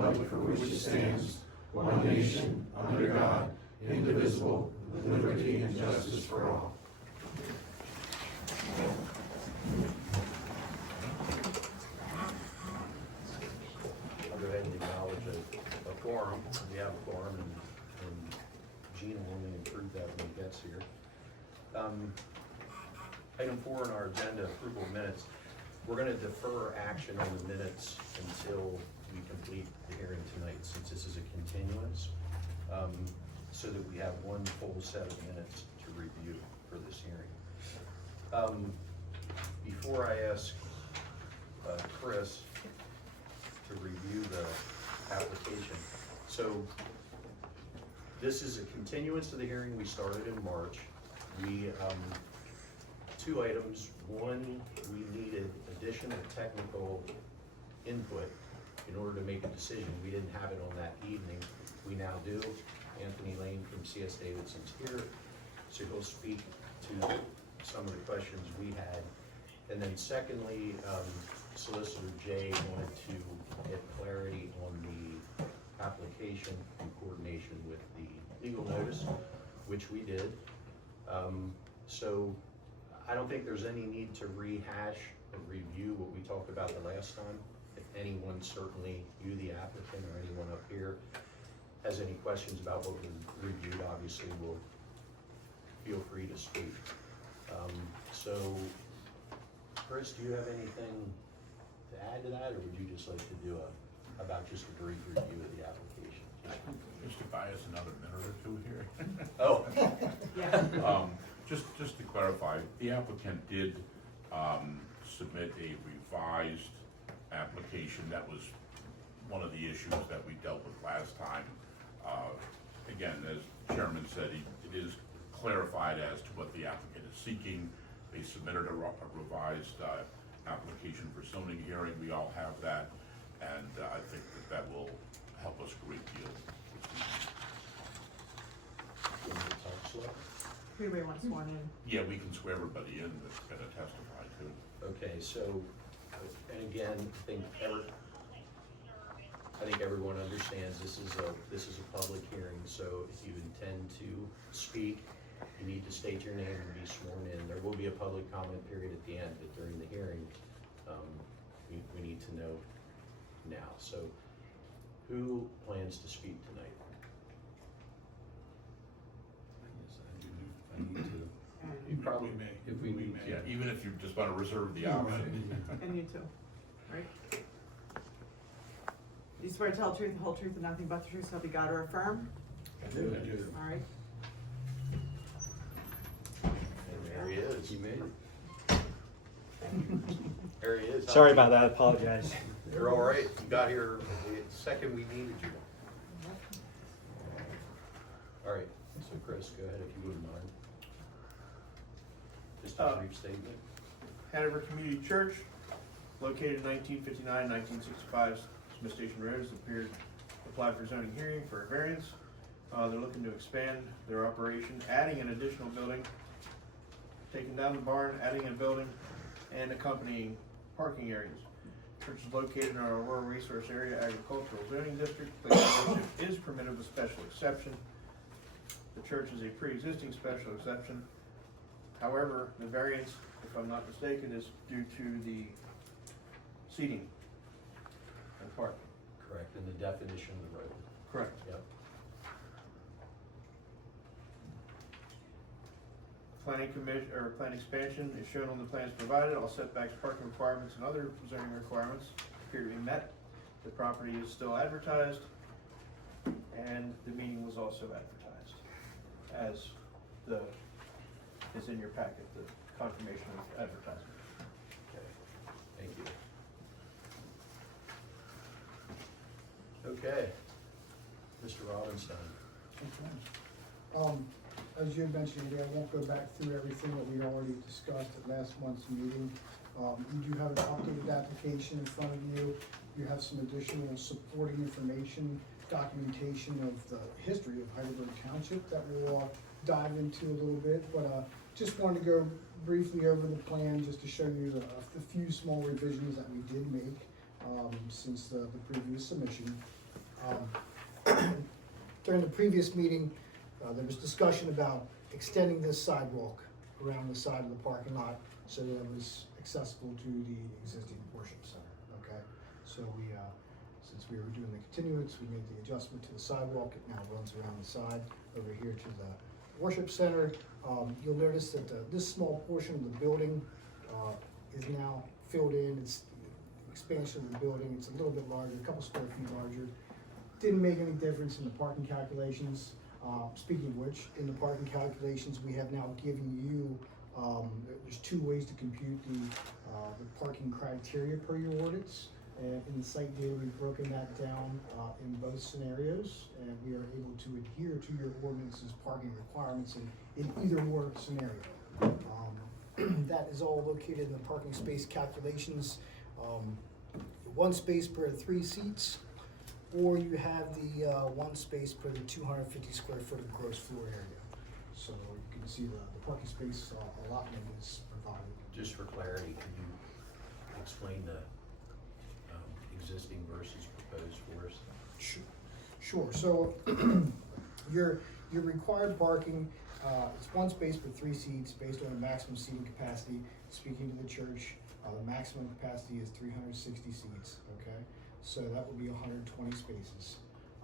republic for which it stands, one nation, under God, indivisible, with liberty and justice for all. I'll go ahead and acknowledge a quorum. We have a quorum, and Gina will only improve that when he gets here. Item 4 on our agenda, approval of minutes. We're going to defer action on the minutes until we complete the hearing tonight, since this is a continuance, so that we have one full set of minutes to review for this hearing. Before I ask Chris to review the application, so this is a continuance of the hearing we started in March. We, two items. One, we needed additional technical input in order to make a decision. We didn't have it on that evening. We now do. Anthony Lane from CS Davidson's here, so he'll speak to some of the questions we had. And then secondly, Solicitor Jay wanted to get clarity on the application in coordination with the legal notice, which we did. So I don't think there's any need to rehash or review what we talked about the last time. If anyone, certainly you, the applicant, or anyone up here, has any questions about what was reviewed, obviously will feel free to speak. So, Chris, do you have anything to add to that, or would you just like to do just a brief review of the application? Just to buy us another minute or two here. Oh. Yeah. Just to clarify, the applicant did submit a revised application. That was one of the issues that we dealt with last time. Again, as Chairman said, it is clarified as to what the applicant is seeking. They submitted a revised application for zoning hearing. We all have that, and I think that will help us a great deal. You want to talk slow? Everybody wants sworn in. Yeah, we can swear everybody in that's going to testify too. Okay, so, and again, I think everyone understands this is a public hearing, so if you intend to speak, you need to state your name and be sworn in. There will be a public comment period at the end, but during the hearing, we need to know now. So, who plans to speak tonight? I need to. You probably may, if we need to. Yeah, even if you just want to reserve the option. And you too, right? You swear to tell the truth, the whole truth, and nothing but the truth, so help you God, or affirm? I do. All right. And there he is. You made it. There he is. Sorry about that, I apologize. You're all right. You got here the second we needed you. All right, so Chris, go ahead if you wouldn't mind. Just a brief statement. Heidelberg Community Church, located in 1959-1965 Smith Station Road, has applied for zoning hearing for a variance. They're looking to expand their operation, adding an additional building, taking down the barn, adding a building, and accompanying parking areas. Church is located in our rural resource area agricultural zoning district. Place of worship is permitted with special exception. The church is a pre-existing special exception. However, the variance, if I'm not mistaken, is due to the seating and parking. Correct, and the definition of the road. Correct. Yep. Planning commission, or plan expansion is shown on the plans provided. All setbacks, parking requirements, and other zoning requirements appear to be met. The property is still advertised, and the meeting was also advertised, as is in your packet, the confirmation of advertisement. Okay, thank you. Okay, Mr. Robinstein. As you had mentioned, I won't go back through everything that we already discussed at last month's meeting. You do have an updated application in front of you. You have some additional supporting information, documentation of the history of Heidelberg Township that we'll dive into a little bit. But just wanted to go briefly over the plan just to show you the few small revisions that we did make since the previous submission. During the previous meeting, there was discussion about extending this sidewalk around the side of the parking lot so that it was accessible to the existing worship center, okay? So we, since we were doing the continuance, we made the adjustment to the sidewalk. It now runs around the side over here to the worship center. You'll notice that this small portion of the building is now filled in. It's expansion of the building. It's a little bit larger, a couple square feet larger. Didn't make any difference in the parking calculations. Speaking of which, in the parking calculations, we have now given you, there's two ways to compute the parking criteria per your ordinance. And in the site data, we've broken that down in both scenarios, and we are able to adhere to your ordinance's parking requirements in either or scenario. That is all located in the parking space calculations. One space per 3 seats, or you have the one space per the 250 square foot of gross floor area. So you can see the parking space allotment is provided. Just for clarity, could you explain the existing versus proposed for us? Sure. So your required parking, it's one space per 3 seats based on a maximum seating capacity. Speaking to the church, the maximum capacity is 360 seats, okay? So that would be 120 spaces.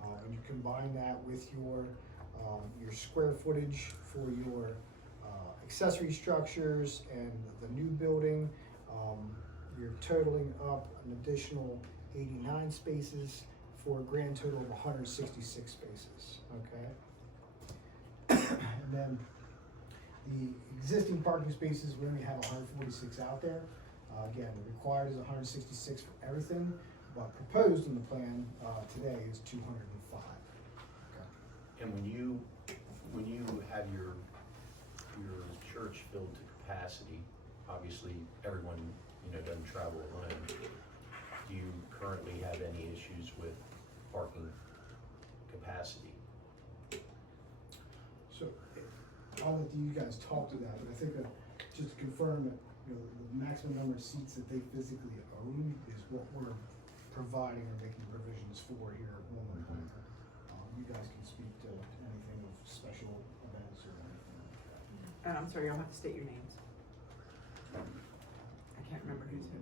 And you combine that with your square footage for your accessory structures and the new building, you're totaling up an additional 89 spaces for a grand total of 166 spaces, okay? And then the existing parking spaces, we only have 146 out there. Again, required is 166 for everything, but proposed in the plan today is 205. Okay. And when you have your church filled to capacity, obviously everyone, doesn't travel alone. Do you currently have any issues with parking capacity? So I'll let you guys talk to that, but I think just to confirm that the maximum number of seats that they physically own is what we're providing or making provisions for here at Woolman Plan. You guys can speak to anything of special events or anything like that. And I'm sorry, you'll have to state your names. I can't remember who's who.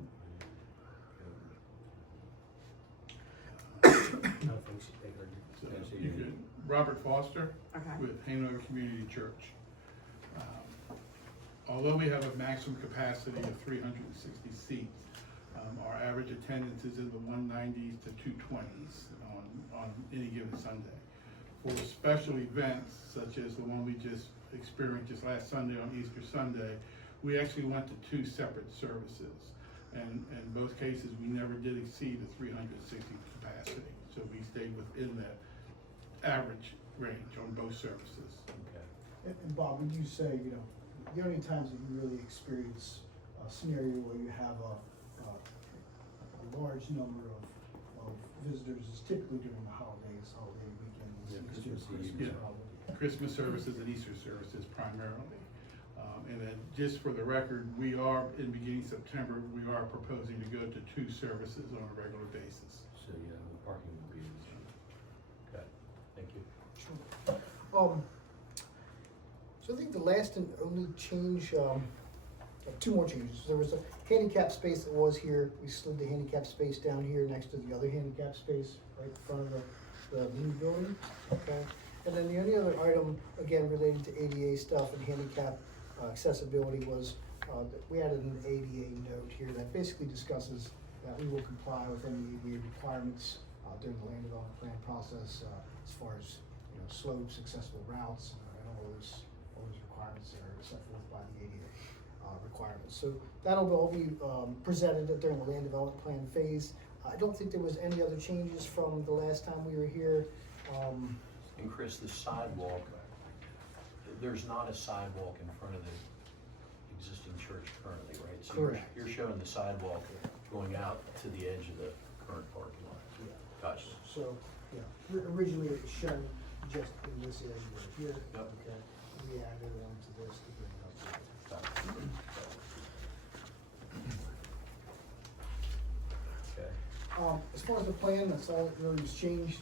So you could, Robert Foster Okay. with Hanover Community Church. Although we have a maximum capacity of 360 seats, our average attendance is in the 190s to 220s on any given Sunday. For special events, such as the one we just experienced just last Sunday on Easter Sunday, we actually went to 2 separate services. And in both cases, we never did exceed the 360 capacity. So we stayed within that average range on both services. Okay. And Bob, would you say, the only times that you really experience a scenario where you have a large number of visitors is typically during the holidays, holiday weekends, Easter, Christmas, Yeah. probably. Christmas services and Easter services primarily. And then just for the record, we are, in beginning September, we are proposing to go to 2 services on a regular basis. So yeah, the parking will be, okay, thank you. Sure. So I think the last and only change, 2 more changes. There was a handicap space that was here. We slid the handicap space down here next to the other handicap space, right in front of the new building, okay? And then the only other item, again, related to ADA stuff and handicap accessibility was that we added an ADA note here that basically discusses that we will comply with any ADA requirements during the land development plan process as far as slopes, accessible routes, and all those requirements that are set forth by the ADA requirements. So that'll all be presented during the land development plan phase. I don't think there was any other changes from the last time we were here. And Chris, the sidewalk, there's not a sidewalk in front of the existing church currently, right? So Correct. You're showing the sidewalk going out to the edge of the current parking lot. Gotcha. So, originally it was shown just in this area right here. Yep. Okay. We added on to this to bring it up to it. Okay. As far as the plan, that's all that really was changed.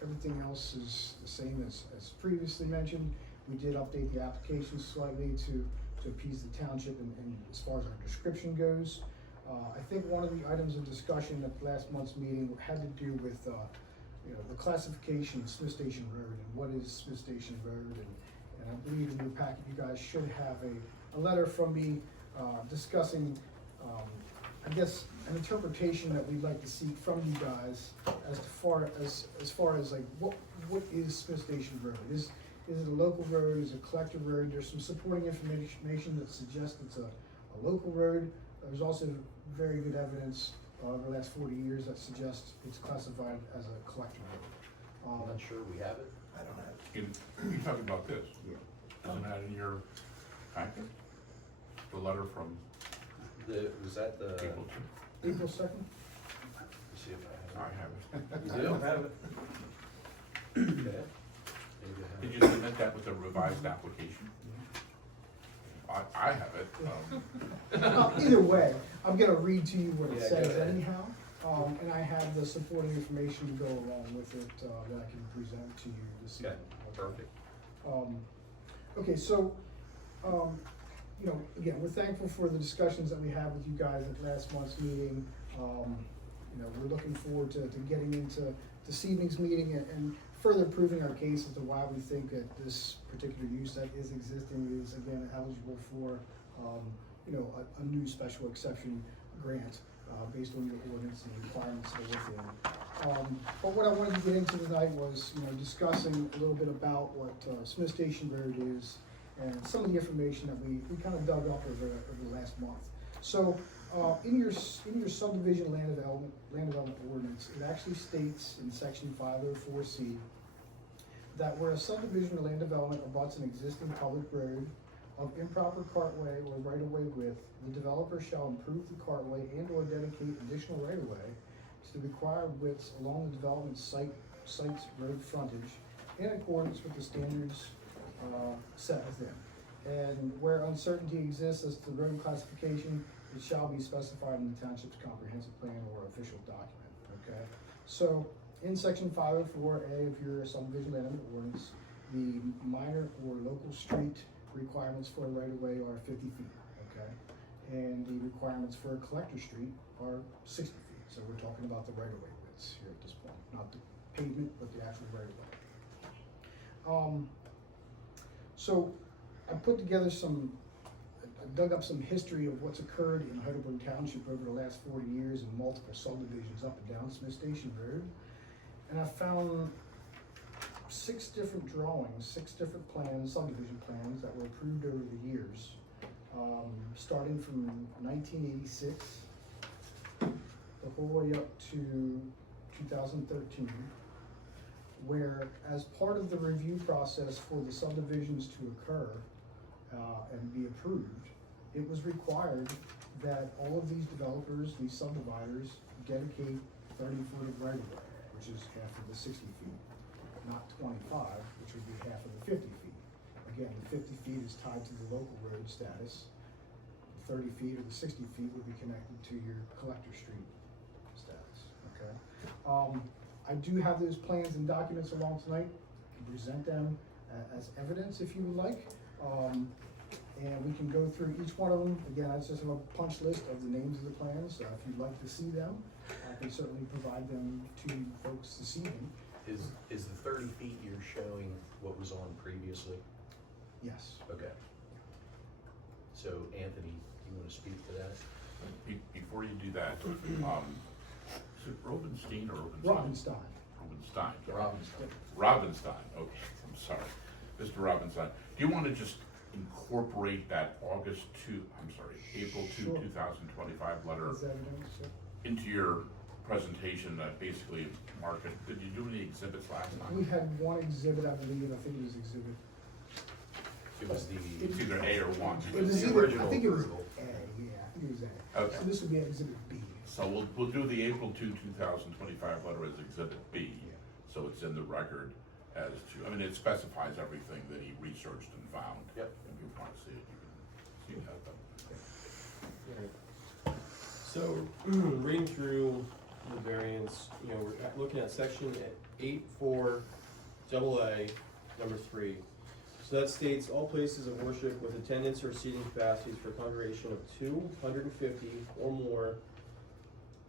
Everything else is the same as previously mentioned. We did update the application slightly to appease the township and as far as our description goes. I think one of the items of discussion at last month's meeting had to do with, you know, the classification of Smith Station Road and what is Smith Station Road. And I believe in your packet, you guys should have a letter from me discussing, I guess, an interpretation that we'd like to see from you guys as far as like what is Smith Station Road? Is it a local road? Is it a collector road? There's some supporting information that suggests it's a local road. There's also very good evidence over the last 40 years that suggests it's classified as a collector road. I'm not sure we have it. I don't have it. You're talking about this? Yeah. Isn't that in your packet? The letter from Was that the? April April 2nd? Let's see if I I have have it. it. I don't have it. Okay. Maybe I Did have you it. submit that with a revised application? I have it. Either way, I'm gonna read to you what it Yeah, go says ahead. anyhow. And I have the supporting information to go along with it, that I can present to you this Okay, evening. perfect. Okay, so, you know, again, we're thankful for the discussions that we had with you guys at last month's meeting. You know, we're looking forward to getting into this evening's meeting and further proving our case as to why we think that this particular use that is existing is again eligible for, you know, a new special exception grant, based on your ordinance and requirements that are within. But what I wanted to get into tonight was, you know, discussing a little bit about what Smith Station Road is and some of the information that we kind of dug up over the last month. So, in your subdivision land development ordinance, it actually states in section 504C that where a subdivision or land development abuts an existing public road of improper cartway or right-of-way width, the developer shall improve the cartway and or dedicate additional right-of-way to the required widths along the development site's road frontage in accordance with the standards set within. And where uncertainty exists as to road classification, it shall be specified in the township's comprehensive plan or official document, okay? So, in section 504A of your subdivision land development ordinance, the minor or local street requirements for a right-of-way are 50 feet, okay? And the requirements for a collector street are 60 feet. So we're talking about the right-of-way widths here at this point, not the pavement, but the actual right-of-way. So I put together I dug up some history of what's occurred in Heidelberg Township over the last 40 years in multiple subdivisions up and down Smith Station Road. And I found 6 different drawings, 6 different plans, subdivision plans that were approved over the years, starting from 1986, the whole way up to 2013, where as part of the review process for the subdivisions to occur and be approved, it was required that all of these developers, these subdividers, dedicate 30 foot of right-of-way, which is half of the 60 feet, not 25, which would be half of the 50 feet. Again, the 50 feet is tied to the local road status. The 30 feet or the 60 feet would be connected to your collector street status, okay? I do have those plans and documents along tonight. I can present them as evidence if you would like. And we can go through each one of them. Again, I just have a punch list of the names of the plans. If you'd like to see them, I can certainly provide them to you folks this evening. Is the 30 feet you're showing what was on previously? Yes. Okay. So Anthony, you want to speak to that? Before you do that, is it Robenstein or Robenstein? Robinstein. Robenstein. Robinson. Robinstein, okay, I'm sorry. Mr. Robinstein, do you want to just incorporate that April 2, Sure. 2025 letter Is evidence? Sure. into your presentation that basically mark it? Did you do any exhibits last We time? had one exhibit, I believe. I think it was exhibit. It was the. It's either A or 1. It was the either, original I think it was approval. A, yeah, I think it was A. Okay. So this would be exhibit B. So we'll do the April 2, 2025 letter as exhibit B. Yeah. So it's in the record as to, I mean, it specifies everything that he researched and found. Yep. If you want to see it, you can see that. So So, reading through the variance, you know, we're looking at section 8.4 double A, number 3. So that states all places of worship with attendance or seating capacities for a congregation of 250 or more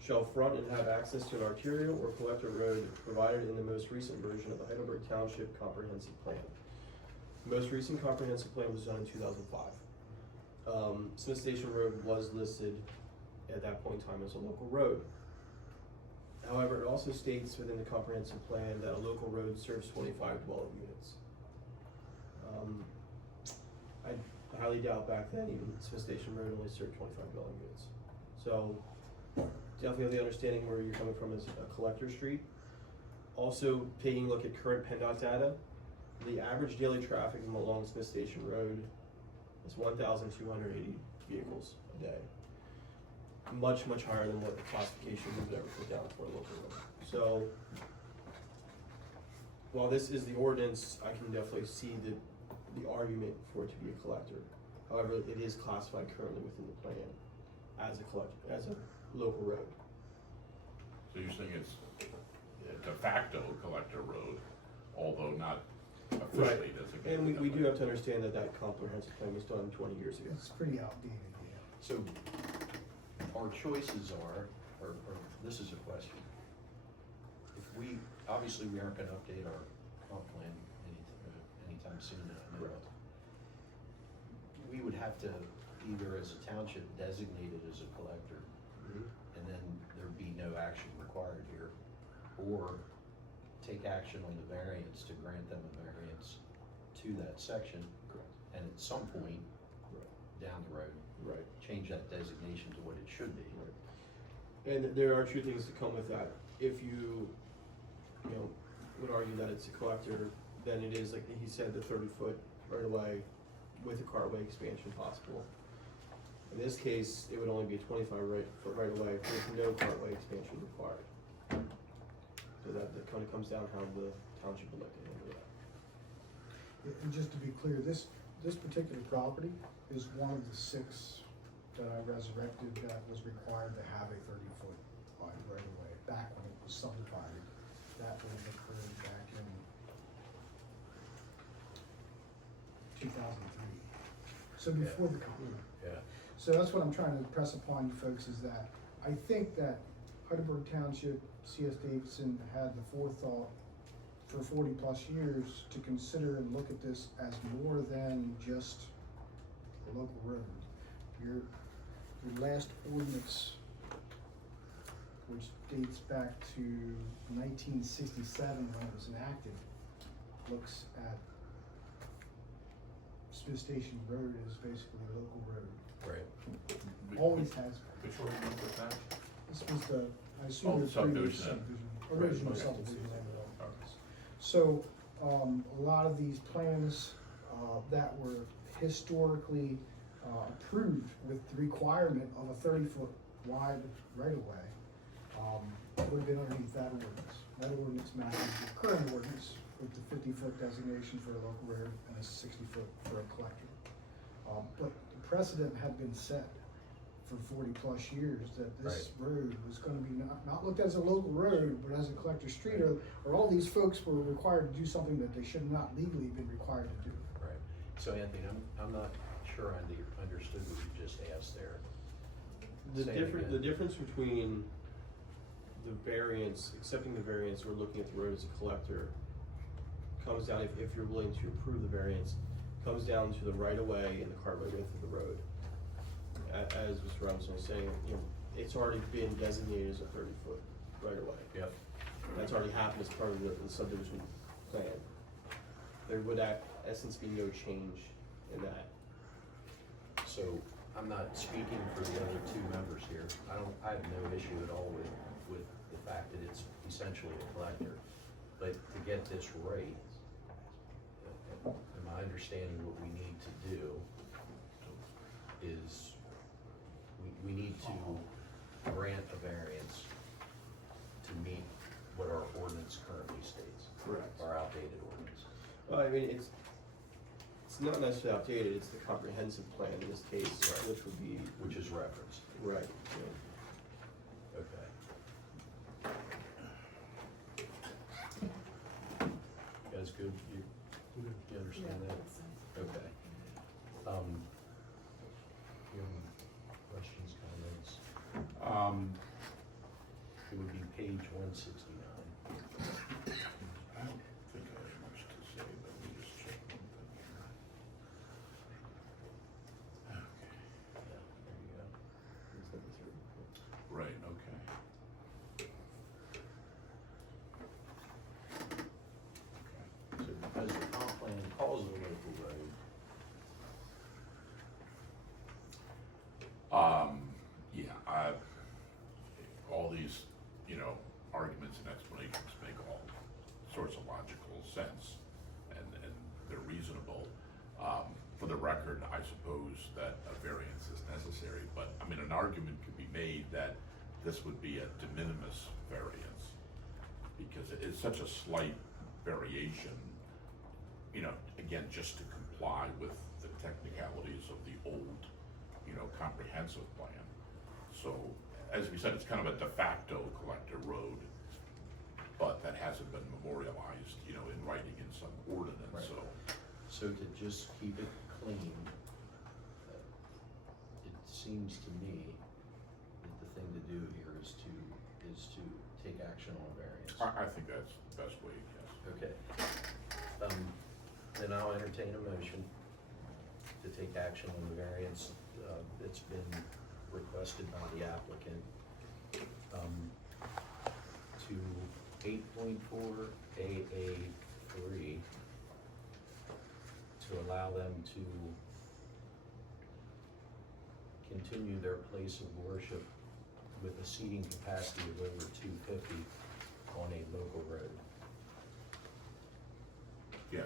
shall front and have access to an arterial or collector road provided in the most recent version of the Heidelberg Township Comprehensive Plan. The most recent comprehensive plan was done in 2005. Smith Station Road was listed at that point in time as a local road. However, it also states within the comprehensive plan that a local road serves 25 dwelling units. I highly doubt back then even Smith Station Road only served 25 dwelling units. So definitely have the understanding where you're coming from as a collector street. Also taking a look at current PennDOT data, the average daily traffic along Smith Station Road is 1,280 vehicles a day. Much higher than what the classification we would ever put down for a local road. So while this is the ordinance, I can definitely see the argument for it to be a collector. However, it is classified currently within the plan as a collector, as a local road. So you're saying it's de facto collector road, although not officially designated. And we that do way. have to understand that that comprehensive plan was done 20 years ago. It's pretty outdated, yeah. So our choices are, or this is a question. If we, obviously we aren't gonna update our comp plan anytime soon, I know. We would have to either as a township designate it as a collector, and then there'd be no action required here, or take action on the variance to grant them a variance to that section. Correct. And at some point, down the road, Right. change that designation to what it should be. And there are two things to come with that. If you know, would argue that it's a collector, then it is, like he said, the 30-foot right away with a cartway expansion possible. In this case, it would only be a 25-foot right away with no cartway expansion required. So that kind of comes down how the township would like to handle that. And just to be clear, this particular property is one of the 6 that I resurrected that was required to have a 30-foot wide right of way, back when it was subdivided. That would have occurred back in 2003. So before the commune. Yeah. So that's what I'm trying to impress upon you folks, is that I think that Heidelberg Township, C.S. Davidson had the forethought for 40 plus years to consider and look at this as more than just a local road. Your last ordinance, which dates back to 1967 when it was enacted, looks at Smith Station Road as basically a local road. Right. Always has been. Which ordinance was that? This was the, I Oh, assume the previous subdivision. original Right, okay. subdivision. So, a lot of these plans, that were historically, approved with the requirement of a 30-foot wide right-of-way, would have been underneath that ordinance. That ordinance matches the current ordinance with the 50-foot designation for a local road and a 60-foot for a collector. But the precedent had been set for 40 plus years that this road was gonna be not looked at as a local road, but as a collector street, or all these folks were required to do something that they should not legally been required to do. Right. So Anthony, I'm not sure I understood what you just asked there. Say it again. The difference between the variance, accepting the variance or looking at the road as a collector comes down, if you're willing to approve the variance, comes down to the right of way and the cartway width of the road. As Mr. Robinson was saying, you know, it's already been designated as a 30-foot right of way. Yep. That's already happened as part of the subdivision plan. There would at essence be no change in that. So I'm not speaking for the other two members here. I have no issue at all with the fact that it's essentially a collector. But to get this right, am I understanding what we need to do is we need to grant a variance to meet what our ordinance currently states. Correct. Our outdated ordinance. Well, I mean, it's not necessarily outdated, it's the comprehensive plan in this case, Right. which would be, Which is referenced. right. Yeah. You understand that? Okay. You have any questions, comments? It would be page 169. I don't think I have much to say, but let me just check one thing here. Okay, Yeah, there you go. right, okay. So because the comp plan calls it a local road, Yeah, all these, arguments and explanations make all sorts of logical sense, and they're reasonable. For the record, I suppose that a variance is necessary, but, I mean, an argument could be made that this would be a de minimis variance, because it is such a slight variation, again, just to comply with the technicalities of the old, comprehensive plan. So, as we said, it's kind of a de facto collector road, but that hasn't been memorialized, in writing in some ordinance, Right. so. so to just keep it clean, it seems to me that the thing to do here is to take action on variance. I think that's the best way, yes. Okay. Then I'll entertain a motion to take action on the variance that's been requested by the applicant to 8.4 AA3 to allow them to continue their place of worship with a seating capacity of over 250 on a local road. Yes.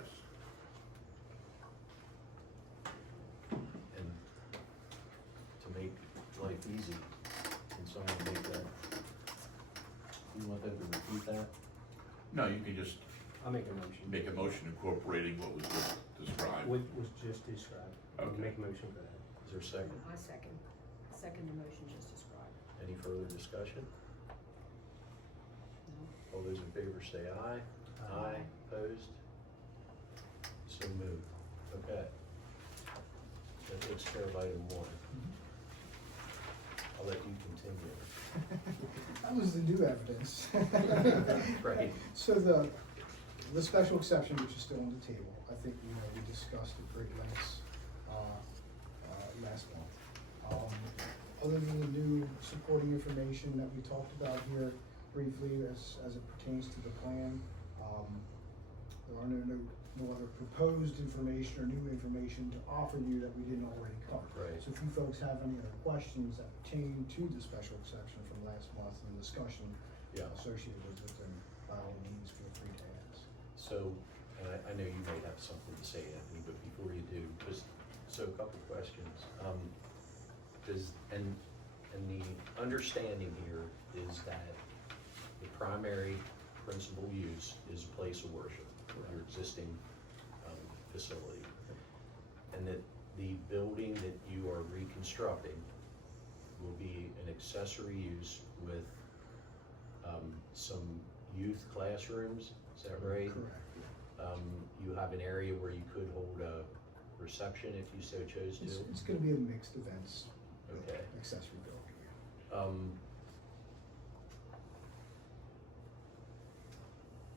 And to make life easy, can someone make that? You want them to repeat that? No, you can just I'll make a motion. make a motion incorporating what was just described. What was just described. I'll Okay. make a motion for that. Is there a second? I second the motion just described. Any further discussion? No? All those in favor say aye. Aye. Opposed? So moved. Okay. That takes care of item 1. I'll let you continue. That was the new evidence. Right. So the special exception, which is still on the table, I think, we discussed at great lengths, last month. Other than the new supporting information that we talked about here briefly as it pertains to the plan, there are no other proposed information or new information to offer you that we didn't already cover. Right. So if you folks have any other questions that pertain to the special exception from last month and the discussion Yeah. associated with it, then by all means, feel free to ask. So, and I know you may have something to say, Anthony, but before you do, so a couple questions. And the understanding here is that the primary principal use is a place of worship for your existing facility. And that the building that you are reconstructing will be an accessory use with some youth classrooms, is that right? Correct. You have an area where you could hold a reception if you so chose to? It's gonna be a mixed events. Okay. Accessory building.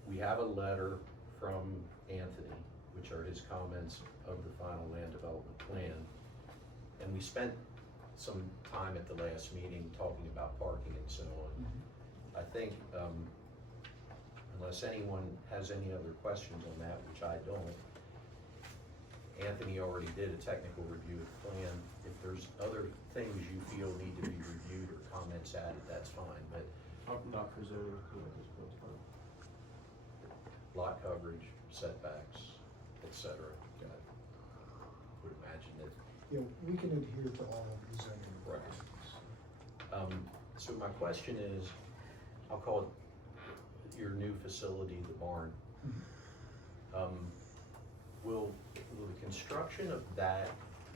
We have a letter from Anthony, which are his comments of the final land development plan. And we spent some time at the last meeting talking about parking and so on. I think, unless anyone has any other questions on that, which I don't, Anthony already did a technical review of the plan. If there's other things you feel need to be reviewed or comments added, that's fine, but Not for zoning approval at this point in time. lot coverage, setbacks, et cetera. Would imagine that. We can adhere to all of the zoning Right. regulations. So my question is, I'll call it your new facility, the barn. Will the construction of that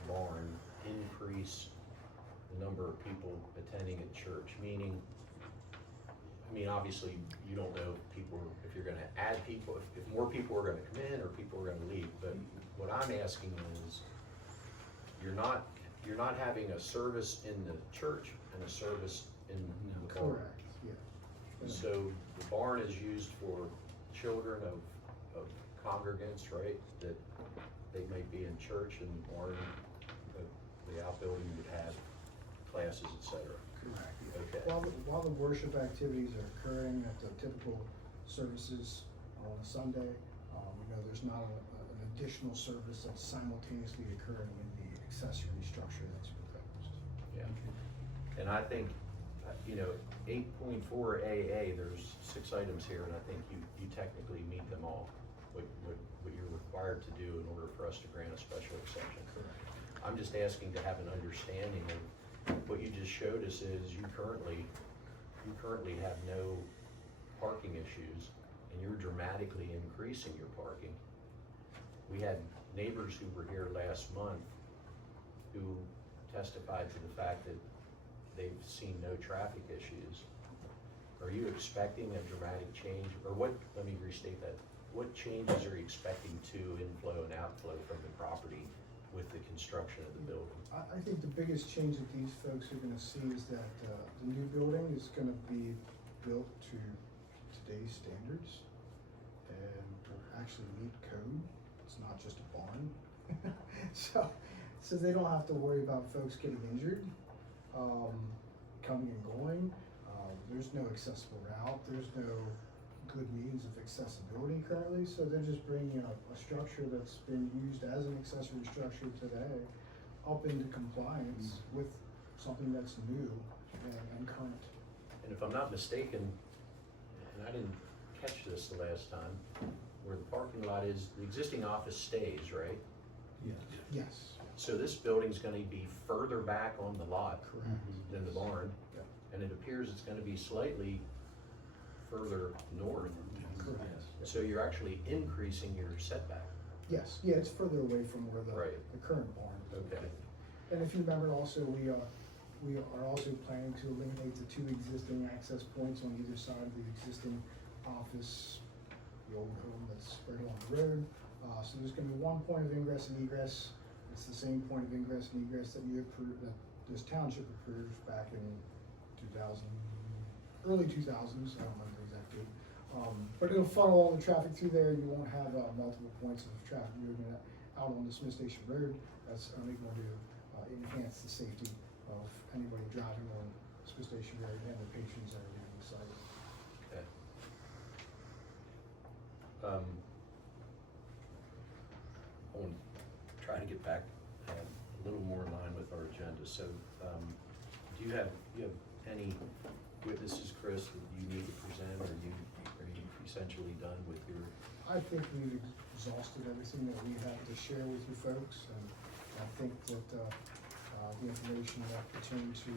barn increase the number of people attending at church? Meaning, I mean, obviously, you don't know if you're gonna add people, if more people are gonna come in or people are gonna leave, but what I'm asking is, you're not having a service in the church and a service in the barn. Correct, yeah. So the barn is used for children of congregants, right? That they might be in church, and the barn, the outbuilding would have classes, et cetera. Correct. Okay. While the worship activities are occurring at the typical services on a Sunday, there's not an additional service that's simultaneously occurring in the accessory structure that's proposed. Yeah. And I think, 8.4 AA, there's 6 items here, and I think you technically meet them all, what you're required to do in order for us to grant a special exception. Correct. I'm just asking to have an understanding of what you just showed us is you currently have no parking issues, and you're dramatically increasing your parking. We had neighbors who were here last month who testified to the fact that they've seen no traffic issues. Are you expecting a dramatic change, or what, let me restate that, what changes are you expecting to inflow and outflow from the property with the construction of the building? I think the biggest change that these folks are gonna see is that the new building is gonna be built to today's standards and actually meet code. It's not just a barn. So they don't have to worry about folks getting injured, coming and going. There's no accessible route, there's no good means of accessibility currently, so they're just bringing a structure that's been used as an accessory structure today up into compliance with something that's new and current. And if I'm not mistaken, and I didn't catch this the last time, where the parking lot is, the existing office stays, right? Yes, So this building's gonna be further back on the lot correct. than the barn, Yep. and it appears it's gonna be slightly further north. Correct. So you're actually increasing your setback. Yes, yeah, it's further away from where the Right. current barn is. Okay. And if you remember also, we are also planning to eliminate the 2 existing access points on either side of the existing office, the old home that's right along the road. So there's gonna be 1 point of ingress and egress. It's the same point of ingress and egress that you approved, that this township approved back in early 2000s, I don't remember the exact date. But it'll funnel all the traffic through there. You won't have multiple points of traffic movement out on the Smith Station Road. That's only going to enhance the safety of anybody driving on Smith Station Road and the patrons that are using the site. Okay. I want to try to get back a little more in line with our agenda. So, do you have any witnesses, Chris, that you need to present, or are you essentially done with your? I think we've exhausted everything that we have to share with you folks, and I think that the information that pertains to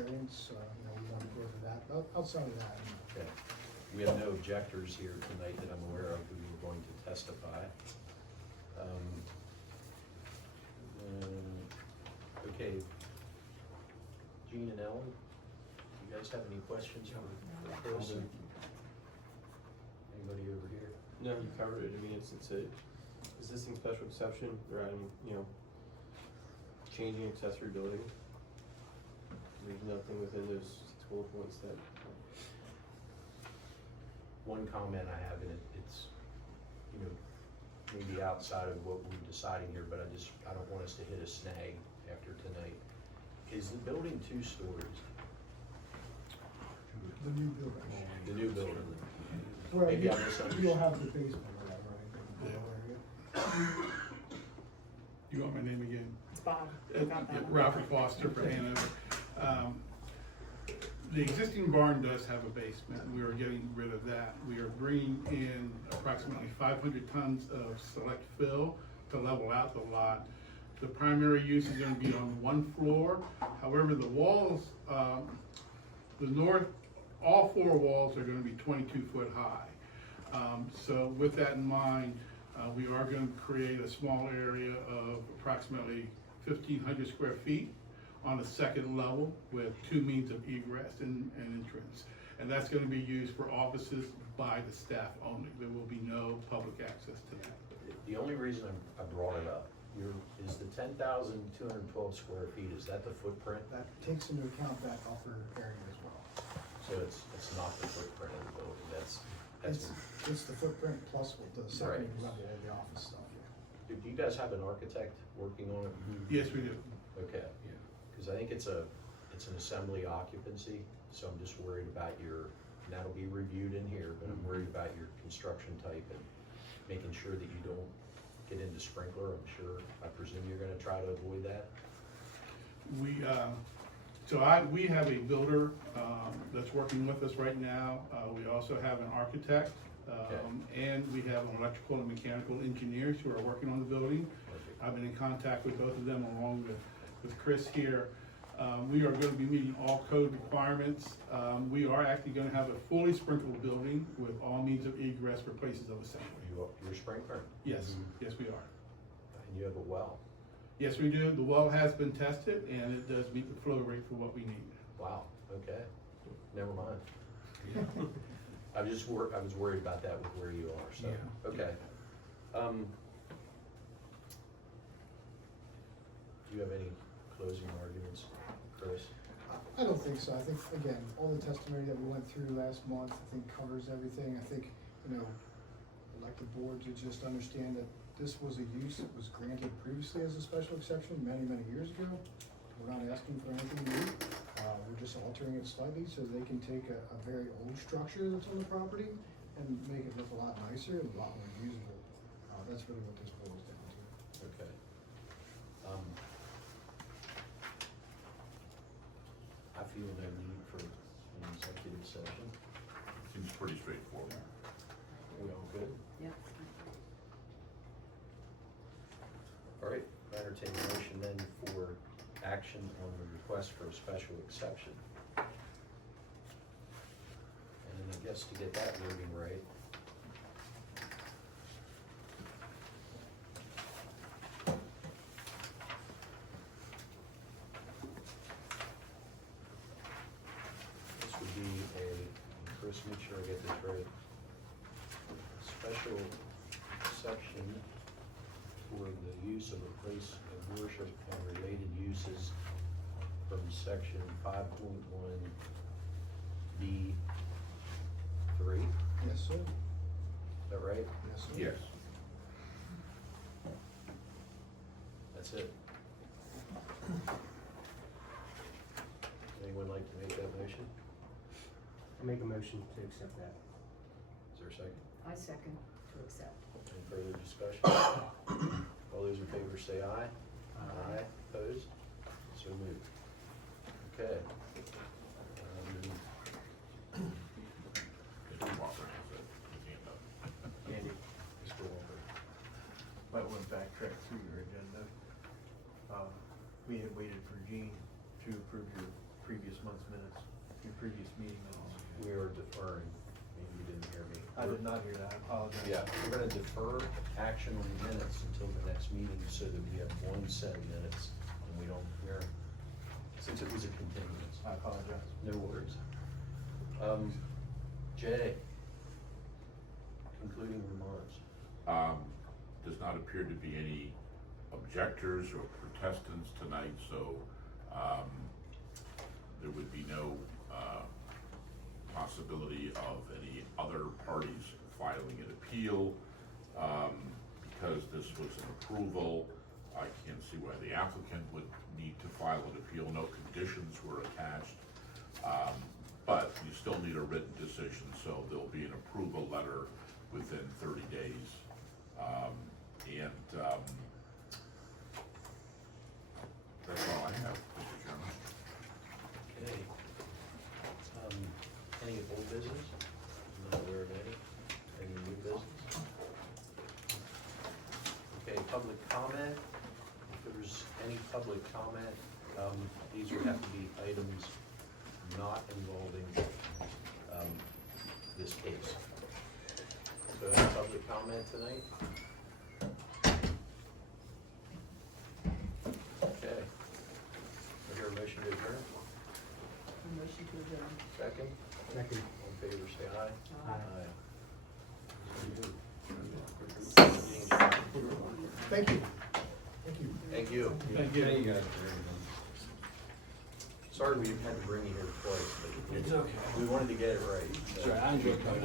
variance, we want to go over that. Outside of that, Okay. We have no objectors here tonight that I'm aware of who are going to testify. Okay. Jean and Ellen, do you guys have any questions for Chris? Anybody over here? No, you covered it. I mean, it's a existing special exception. They're adding, changing accessory building. There's nothing within those 6 bullet points that. One comment I have, and it's, maybe outside of what we're deciding here, but I don't want us to hit a snag after tonight. Is the building 2 stories? the new building. The new building? Well, Maybe I misunderstood. you'll have the basement or whatever, right? The lower area. You want my name again? It's Bob. I got that one. Robert Foster from Hanover. The existing barn does have a basement. We are getting rid of that. We are bringing in approximately 500 tons of select fill to level out the lot. The primary use is gonna be on 1 floor. However, the walls, all 4 walls are gonna be 22 foot high. So with that in mind, we are gonna create a small area of approximately 1,500 square feet on the 2nd level with 2 means of egress and entrance. And that's gonna be used for offices by the staff only. There will be no public access to that. The only reason I brought it up, is the 10,212 square feet, is that the footprint? That takes into account that upper area as well. So it's not the footprint of the building, that's, It's the footprint plus with the second Right. level of the office stuff, yeah. do you guys have an architect working on it? Yes, we do. Okay, because I think it's an assembly occupancy, so I'm just worried about and that'll be reviewed in here, but I'm worried about your construction type and making sure that you don't get into sprinkler. I presume you're gonna try to avoid that? We have a builder, that's working with us right now. We also have an architect, and we have an electrical and mechanical engineers who are working on the building. I've been in contact with both of them along with Chris here. We are gonna be meeting all code requirements. We are actually gonna have a fully sprinkled building with all means of egress for places of assembly. You're sprinkler? Yes, yes, we are. And you have a well? Yes, we do. The well has been tested and it does meet the flow rate for what we need. Wow, okay, never mind. I was worried about that with where you are, so, Yeah. okay. Do you have any closing arguments, Chris? I don't think so. I think, again, all the testimony that we went through last month, I think covers everything. I think, I'd like the board to just understand that this was a use that was granted previously as a special exception many, many years ago. We're not asking for anything new. We're just altering it slightly so they can take a very old structure that's on the property and make it look a lot nicer and a lot more usable. That's really what this boils down to. Okay. I feel no need for an executive session. Seems pretty straightforward. We all good? Yep. All right, I entertain a motion then for action on the request for a special exception. And then I guess to get that wording right. This would be Chris, make sure I get this right. Special exception for the use of a place of worship and related uses from section 5.1 B3, is Yes, sir. that right? Yes, sir. Yes. That's it. Anyone like to make that motion? I make a motion to accept that. Is there a second? I second to accept. Any further discussion? All those in favor say aye. Aye. Opposed? So moved. Okay. Mr. Walker has his hand up. Andy, Mr. Walker. might want to backtrack through your agenda. We had waited for Jean to approve your previous month's minutes, your previous meeting minutes. We are deferring. Maybe you didn't hear me. I did not hear that, I apologize. Yeah, we're gonna defer action on the minutes until the next meeting so that we have one set of minutes and since it was a continuance. I apologize. No worries. Jay, concluding remarks. Does not appear to be any objectors or protestants tonight, so, there would be no, possibility of any other parties filing an appeal. Because this was an approval, I can't see why the applicant would need to file an appeal. No conditions were attached. But you still need a written decision, so there'll be an approval letter within 30 days. That's all I have, Mr. Chairman. Okay. Any old business? I'm not aware of any. Any new business? Okay, public comment. If there's any public comment, these would have to be items not involving, this case. So any public comment tonight? Okay. I hear a motion to adjourn. A motion Motion to adjourn. Second? Second. All in favor, say aye. Aye. Thank you. Thank you. Thank you. Thank you. Thank you guys. Sorry we had to bring you here twice, but It's okay. we wanted to get it right. Sorry, I enjoyed coming